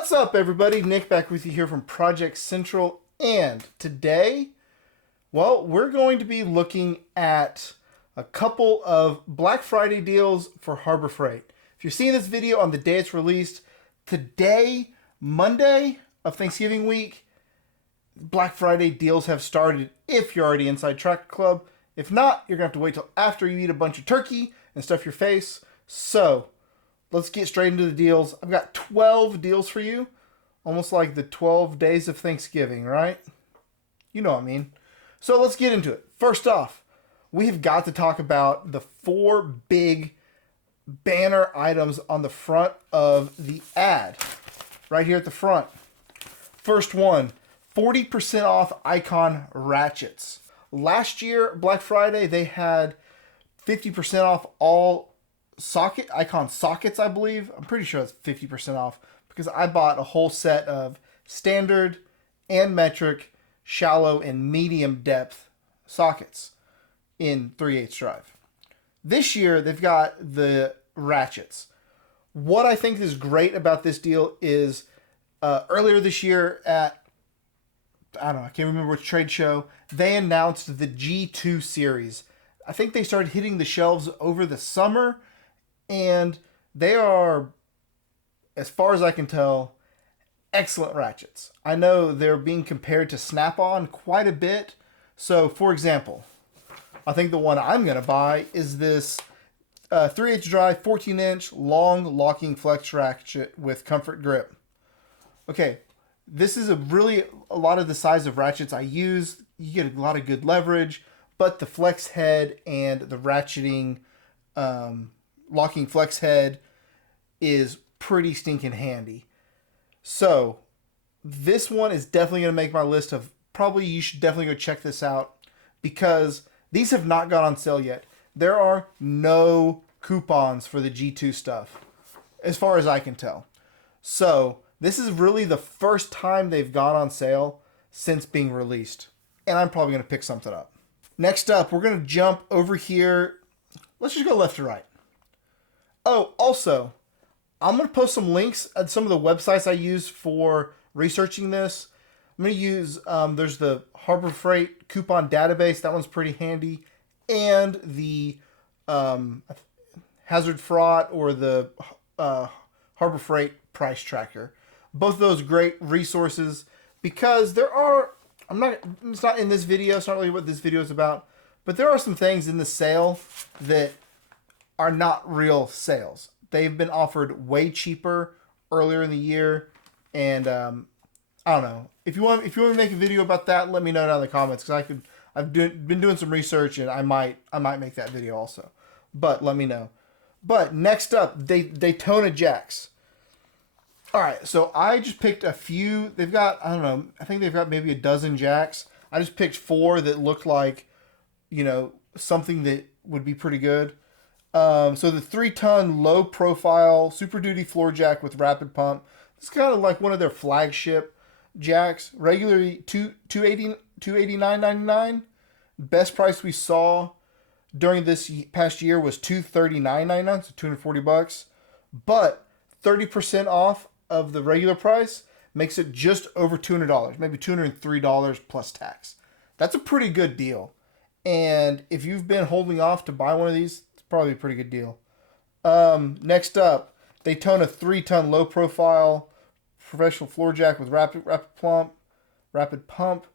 What's up, everybody? Nick back with you here from Project Central, and today, well, we're going to be looking at a couple of Black Friday deals for Harbor Freight. If you're seeing this video on the day it's released, today, Monday of Thanksgiving week, Black Friday deals have started if you're already inside Tractor Club. If not, you're going to have to wait till after you eat a bunch of turkey and stuff your face. So, let's get straight into the deals. I've got 12 deals for you. Almost like the 12 days of Thanksgiving, right? You know what I mean. So let's get into it. First off, we've got to talk about the 4 big banner items on the front of the ad. Right here at the front. First one, 40% off Icon ratchets. Last year, Black Friday, they had 50% off all Icon sockets, I believe. I'm pretty sure it's 50% off because I bought a whole set of standard and metric, shallow and medium depth sockets in 3/8 drive. This year, they've got the ratchets. What I think is great about this deal is earlier this year at, I don't know, I can't remember which trade show, they announced the G2 series. I think they started hitting the shelves over the summer, and they are, as far as I can tell, excellent ratchets. I know they're being compared to Snap-on quite a bit. So, for example, I think the one I'm going to buy is this 3/8 drive, 14-inch, long locking flex ratchet with comfort grip. Okay, this is a lot of the size of ratchets I use. You get a lot of good leverage, but the flex head and the ratcheting locking flex head is pretty stinking handy. So this one is definitely going to make my list of probably you should definitely go check this out because these have not gone on sale yet. There are no coupons for the G2 stuff as far as I can tell. So this is really the first time they've gone on sale since being released. And I'm probably going to pick something up. Next up, we're going to jump over here. Let's just go left to right. Oh, also, I'm going to post some links at some of the websites I use for researching this. I'm going to use, there's the Harbor Freight coupon database. That one's pretty handy. And the Hazard Fraud or the Harbor Freight price tracker. Both of those great resources because there are, it's not in this video. It's not really what this video is about. But there are some things in the sale that are not real sales. They've been offered way cheaper earlier in the year, and I don't know. If you want to make a video about that, let me know down in the comments because I've been doing some research and I might make that video also. But let me know. But next up, Daytona jacks. All right, so I just picked a few. They've got, I don't know, I think they've got maybe a dozen jacks. I just picked 4 that looked like, something that would be pretty good. So the 3-ton low profile Super Duty floor jack with rapid pump. It's kind of like one of their flagship jacks. Regularly $289.99. Best price we saw during this past year was $239.99, so $240. But 30% off of the regular price makes it just over $200, maybe $203 plus tax. That's a pretty good deal. And if you've been holding off to buy one of these, it's probably a pretty good deal. Next up, Daytona 3-ton low profile professional floor jack with rapid pump.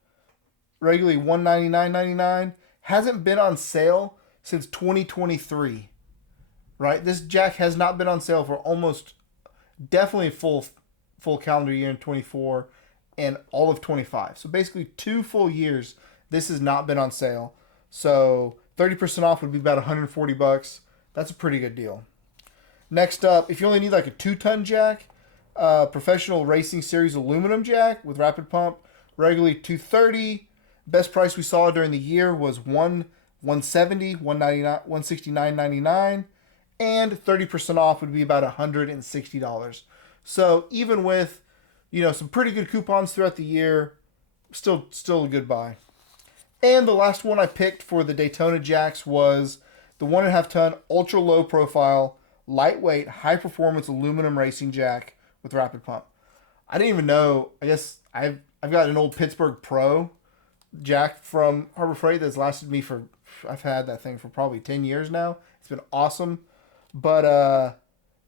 Regularly $199.99. Hasn't been on sale since 2023. Right? This jack has not been on sale for almost definitely full calendar year in 24 and all of 25. So basically 2 full years this has not been on sale. So 30% off would be about $140. That's a pretty good deal. Next up, if you only need like a 2-ton jack, Professional Racing Series aluminum jack with rapid pump, regularly $230. Best price we saw during the year was $170, $169.99, and 30% off would be about $160. So even with, some pretty good coupons throughout the year, still a good buy. And the last one I picked for the Daytona jacks was the 1.5 ton ultra low profile lightweight high performance aluminum racing jack with rapid pump. I didn't even know. I guess I've got an old Pittsburgh Pro jack from Harbor Freight that's lasted me for. I've had that thing for probably 10 years now. It's been awesome, but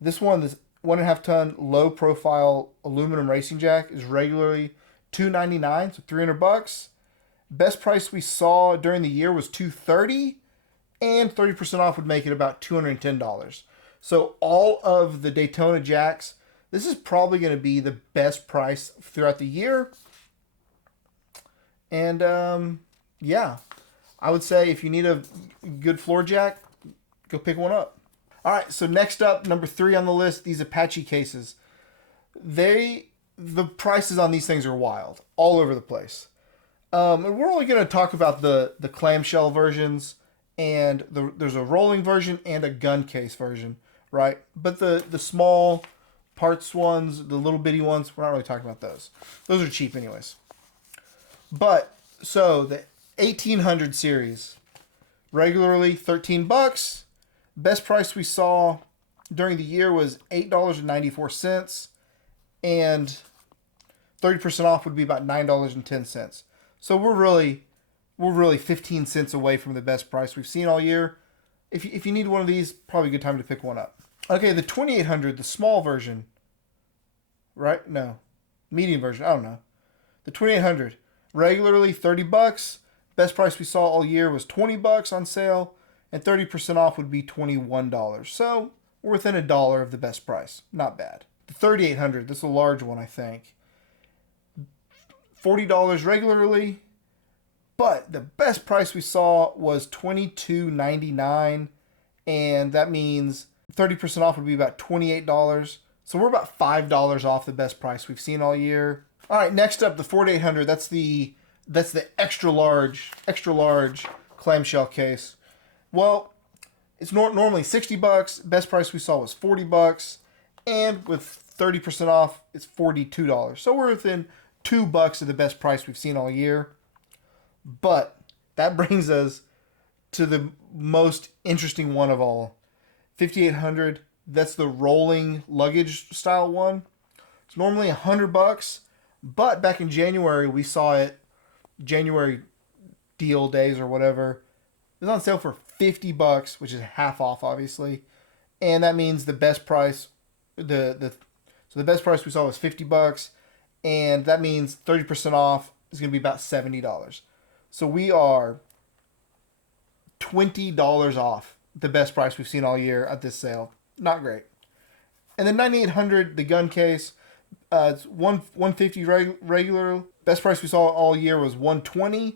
this 1.5 ton low profile aluminum racing jack is regularly $299, so $300. Best price we saw during the year was $230, and 30% off would make it about $210. So all of the Daytona jacks, this is probably going to be the best price throughout the year. And yeah, I would say if you need a good floor jack, go pick one up. All right, so next up, number 3 on the list, these Apache cases. The prices on these things are wild, all over the place. And we're only going to talk about the clamshell versions, and there's a rolling version and a gun case version, right? But the small parts ones, the little bitty ones, we're not really talking about those. Those are cheap anyways. But, so the 1800 series, regularly $13. Best price we saw during the year was $8.94, and 30% off would be about $9.10. So we're really 15 cents away from the best price we've seen all year. If you need one of these, probably a good time to pick one up. Okay, the 2800, the small version, right? No, medium version. I don't know. The 2800, regularly $30. Best price we saw all year was $20 on sale, and 30% off would be $21. So we're within $1 of the best price. Not bad. The 3800, this is a large one, I think. $40 regularly, but the best price we saw was $22.99, and that means 30% off would be about $28. So we're about $5 off the best price we've seen all year. All right, next up, the 4800. That's the extra large clamshell case. Well, it's normally $60. Best price we saw was $40, and with 30% off, it's $42. So we're within $2 of the best price we've seen all year. But that brings us to the most interesting one of all. 5800, that's the rolling luggage style one. It's normally $100, but back in January we saw it, January deal days or whatever. It was on sale for $50, which is half off obviously. And that means the best price so the best price we saw was $50, and that means 30% off is going to be about $70. So we are $20 off the best price we've seen all year at this sale. Not great. And the 9800, the gun case, it's $150 regular. Best price we saw all year was $120,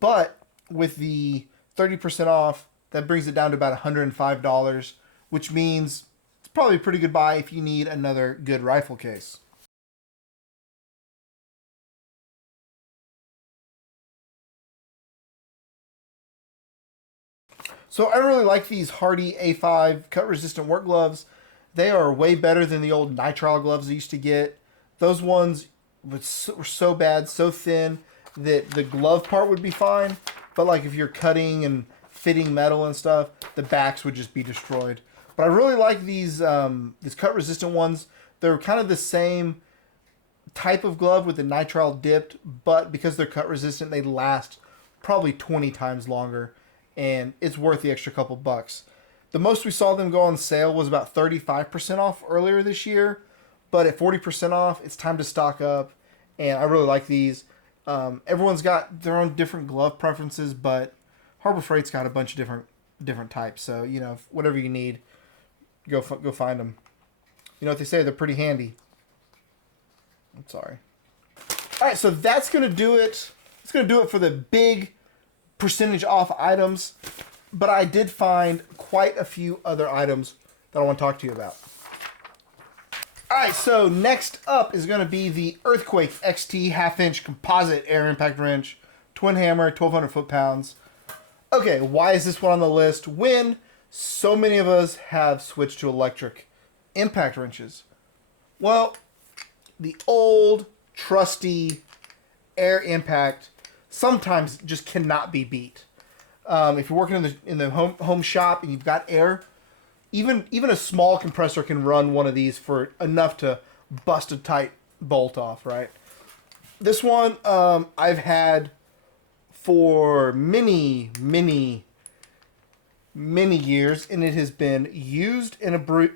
but with the 30% off, that brings it down to about $105, which means it's probably a pretty good buy if you need another good rifle case. So I really like these Hardy A5 cut-resistant work gloves. They are way better than the old nitrile gloves I used to get. Those ones were so bad, so thin, that the glove part would be fine, but like if you're cutting and fitting metal and stuff, the backs would just be destroyed. But I really like these cut-resistant ones. They're kind of the same type of glove with the nitrile dipped, but because they're cut-resistant, they last probably 20 times longer, and it's worth the extra couple bucks. The most we saw them go on sale was about 35% off earlier this year, but at 40% off, it's time to stock up, and I really like these. Everyone's got their own different glove preferences, but Harbor Freight's got a bunch of different types, so you know, whatever you need, go find them. You know what they say, they're pretty handy. I'm sorry. All right, so that's gonna do it. It's gonna do it for the big percentage off items, but I did find quite a few other items that I want to talk to you about. All right, so next up is going to be the Earthquake XT half-inch composite air impact wrench, twin hammer, 1,200 foot-pounds. Okay, why is this one on the list when so many of us have switched to electric impact wrenches? Well, the old, trusty air impact sometimes just cannot be beat. If you're working in the home shop and you've got air, even a small compressor can run one of these for enough to bust a tight bolt off, right? This one I've had for many years, and it has been used and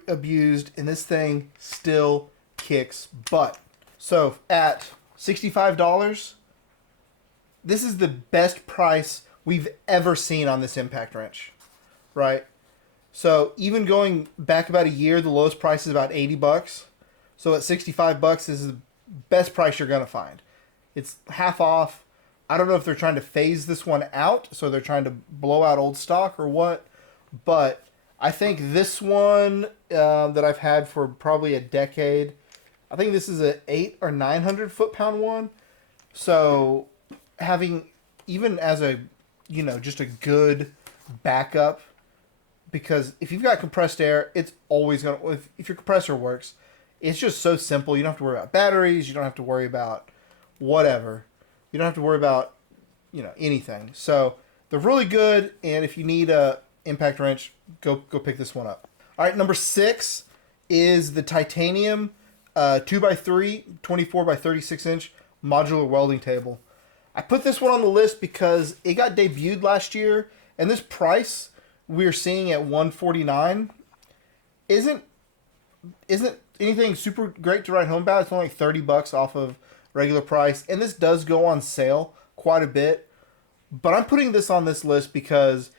abused, and this thing still kicks butt. So at $65, this is the best price we've ever seen on this impact wrench, right? So even going back about a year, the lowest price is about $80. So at $65 is the best price you're gonna find. It's half off. I don't know if they're trying to phase this one out, so they're trying to blow out old stock or what, but I think this one that I've had for probably a decade, I think this is a 8 or 900 foot-pound one. So having, even as a, just a good backup, because if you've got compressed air, it's always going to, if your compressor works, it's just so simple. You don't have to worry about batteries. You don't have to worry about whatever. You don't have to worry about, anything. So they're really good, and if you need a impact wrench, go pick this one up. All right, number 6 is the titanium 2x3, 24 by 36 inch modular welding table. I put this one on the list because it got debuted last year, and this price we're seeing at $149 isn't anything super great to write home about. It's only like $30 off of regular price, and this does go on sale quite a bit, but I'm putting this on this list because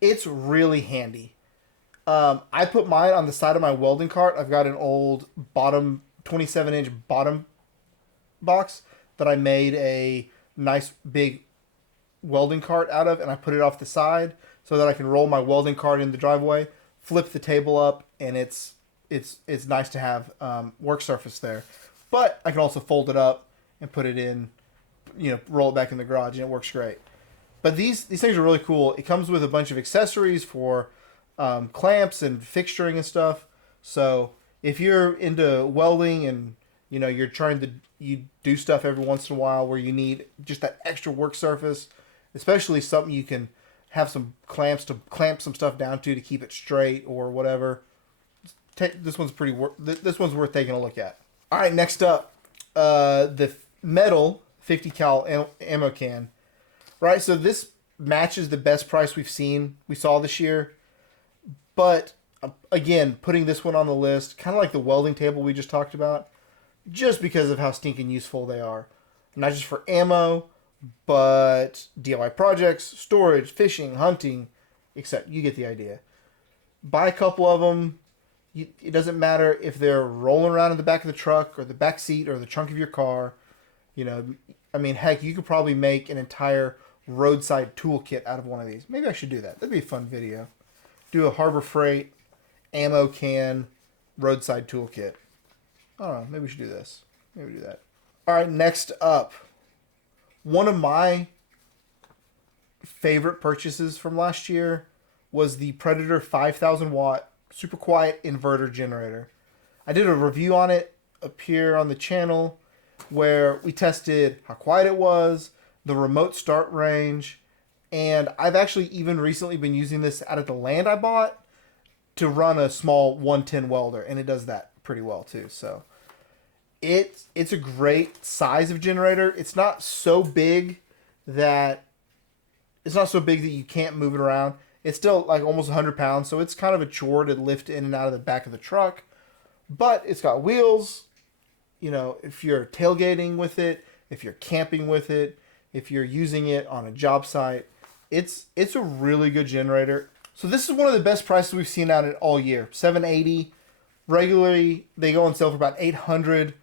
it's really handy. I put mine on the side of my welding cart. I've got an old 27-inch bottom box that I made a nice big welding cart out of, and I put it off the side so that I can roll my welding cart in the driveway, flip the table up, and it's nice to have work surface there. But I can also fold it up and put it in, roll it back in the garage, and it works great. But these things are really cool. It comes with a bunch of accessories for clamps and fixturing and stuff. So if you're into welding and you're trying to do stuff every once in a while where you need just that extra work surface, especially something you can have some clamps to clamp some stuff down to keep it straight or whatever. This one's worth taking a look at. All right, next up, the metal 50 cal ammo can. Right, so this matches the best price we saw this year. But again, putting this one on the list, kind of like the welding table we just talked about, just because of how stinking useful they are. Not just for ammo, but DIY projects, storage, fishing, hunting, except you get the idea. Buy a couple of them. It doesn't matter if they're rolling around in the back of the truck or the back seat or the trunk of your car. Heck, you could probably make an entire roadside toolkit out of one of these. Maybe I should do that. That'd be a fun video. Do a Harbor Freight ammo can roadside toolkit. I don't know. Maybe we should do this. Maybe do that. All right, next up. One of my favorite purchases from last year was the Predator 5,000 watt super quiet inverter generator. I did a review on it up here on the channel where we tested how quiet it was, the remote start range, and I've actually even recently been using this out of the land I bought to run a small 110 welder, and it does that pretty well too. So it's a great size of generator. It's not so big that you can't move it around. It's still like almost 100 pounds, so it's kind of a chore to lift in and out of the back of the truck. But it's got wheels. If you're tailgating with it, if you're camping with it, if you're using it on a job site, it's a really good generator. So this is one of the best prices we've seen out it all year. $780. Regularly, they go on sale for about $800.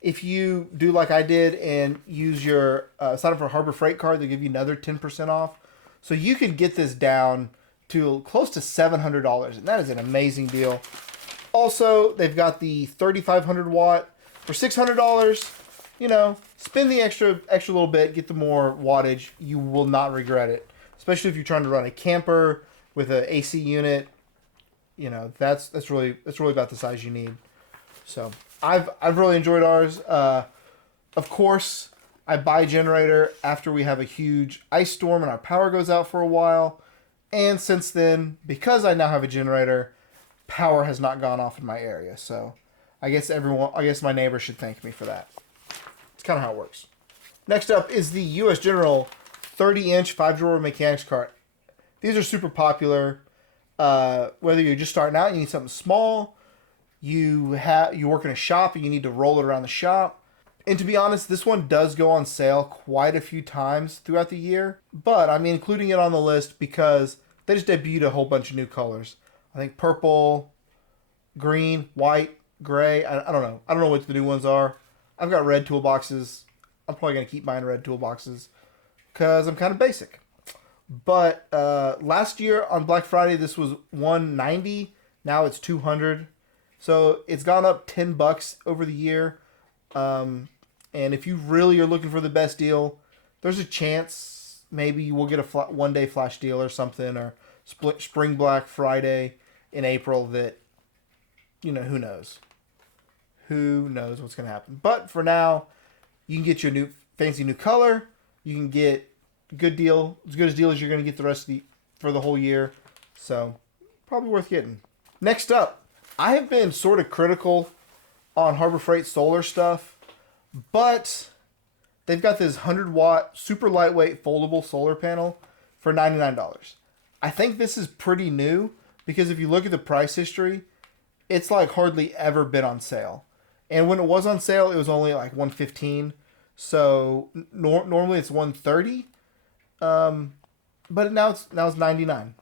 If you do like I did and use your sign up for a Harbor Freight card, they give you another 10% off. So you can get this down to close to $700, and that is an amazing deal. Also, they've got the 3,500 watt for $600. Spend the extra little bit, get the more wattage. You will not regret it, especially if you're trying to run a camper with an AC unit. That's really about the size you need. So I've really enjoyed ours. Of course, I buy a generator after we have a huge ice storm and our power goes out for a while. And since then, because I now have a generator, power has not gone off in my area. So I guess my neighbor should thank me for that. It's kind of how it works. Next up is the U.S. General 30-inch 5-drawer mechanics cart. These are super popular. Whether you're just starting out, you need something small, you work in a shop and you need to roll it around the shop. And to be honest, this one does go on sale quite a few times throughout the year. But I'm including it on the list because they just debuted a whole bunch of new colors. I think purple, green, white, gray. I don't know. I don't know what the new ones are. I've got red toolboxes. I'm probably going to keep buying red toolboxes because I'm kind of basic. But last year on Black Friday, this was $190. Now it's $200. So it's gone up $10 over the year. And if you really are looking for the best deal, there's a chance maybe you will get a one-day flash deal or something, or spring Black Friday in April that, who knows? Who knows what's going to happen. But for now, you can get your new fancy new color. You can get a good deal, as good a deal as you're going to get for the whole year. So probably worth getting. Next up, I have been sort of critical on Harbor Freight solar stuff, but they've got this 100-watt super lightweight foldable solar panel for $99. I think this is pretty new because if you look at the price history, it's like hardly ever been on sale. And when it was on sale, it was only like $115. So normally it's $130. But now it's $99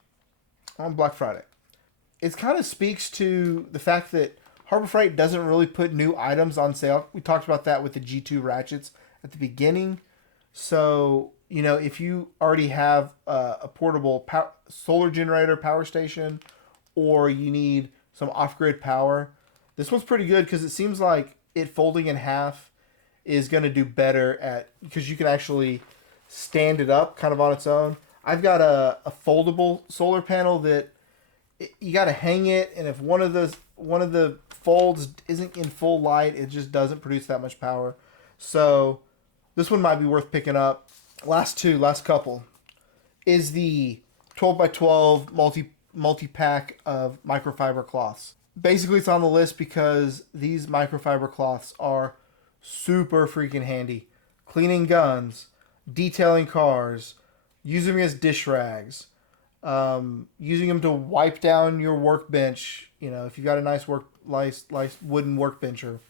on Black Friday. It kind of speaks to the fact that Harbor Freight doesn't really put new items on sale. We talked about that with the G2 ratchets at the beginning. So, if you already have a portable solar generator power station, or you need some off-grid power, this one's pretty good because it seems like it folding in half is going to do better because you can actually stand it up kind of on its own. I've got a foldable solar panel that you got to hang it, and if one of the folds isn't in full light, it just doesn't produce that much power. So this one might be worth picking up. Last couple is the 12x12 multi-pack of microfiber cloths. Basically, it's on the list because these microfiber cloths are super freaking handy. Cleaning guns, detailing cars, using them as dish rags, using them to wipe down your workbench. If you've got a nice wooden workbench or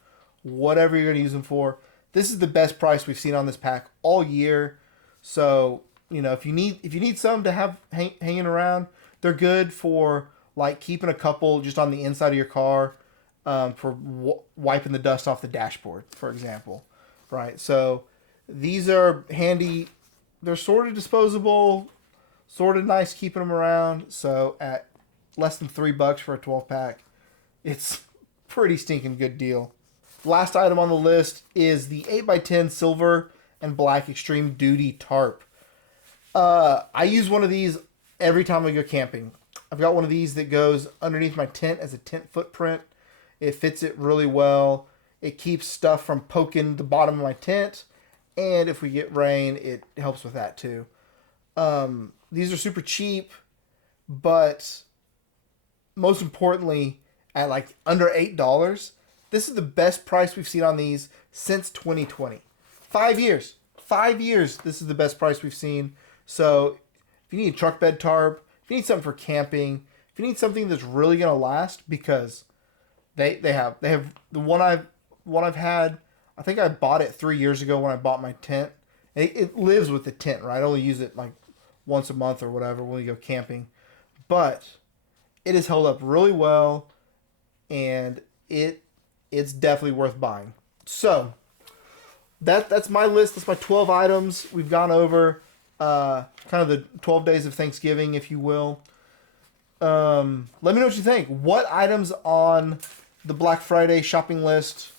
whatever you're going to use them for. This is the best price we've seen on this pack all year. So, if you need some to have hanging around, they're good for like keeping a couple just on the inside of your car, for wiping the dust off the dashboard, for example. Right. So these are handy. They're sort of disposable, sort of nice keeping them around. So at less than $3 for a 12-pack, it's pretty stinking good deal. Last item on the list is the 8x10 silver and black extreme duty tarp. I use one of these every time I go camping. I've got one of these that goes underneath my tent as a tent footprint. It fits it really well. It keeps stuff from poking the bottom of my tent. And if we get rain, it helps with that too. These are super cheap, but most importantly, at like under $8, this is the best price we've seen on these since 2020. 5 years. 5 years, this is the best price we've seen. So if you need a truck bed tarp, if you need something for camping, if you need something that's really going to last, because they have the one I've had, I think I bought it 3 years ago when I bought my tent. It lives with the tent, right? I only use it like once a month or whatever when we go camping. But it has held up really well, and it's definitely worth buying. So that's my list. That's my 12 items. We've gone over kind of the 12 days of Thanksgiving, if you will. Let me know what you think. What items on the Black Friday shopping list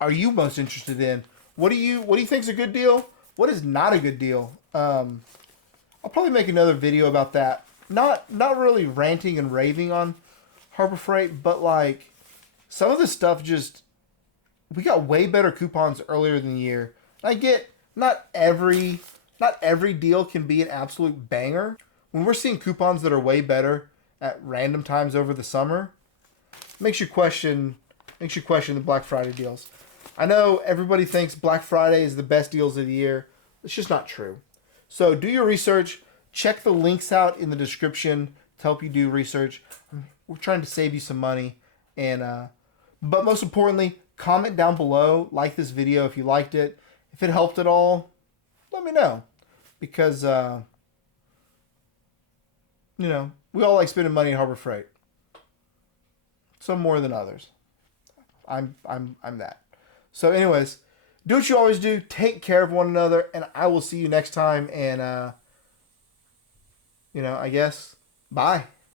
are you most interested in? What do you think is a good deal? What is not a good deal? I'll probably make another video about that. Not really ranting and raving on Harbor Freight, but like some of the stuff we got way better coupons earlier in the year. I get not every deal can be an absolute banger. When we're seeing coupons that are way better at random times over the summer, makes you question the Black Friday deals. I know everybody thinks Black Friday is the best deals of the year. It's just not true. So do your research. Check the links out in the description to help you do research. We're trying to save you some money, and but most importantly, comment down below, like this video if you liked it. If it helped at all, let me know, because we all like spending money at Harbor Freight. Some more than others. I'm that. So, anyways, do what you always do. Take care of one another, and I will see you next time. And I guess bye.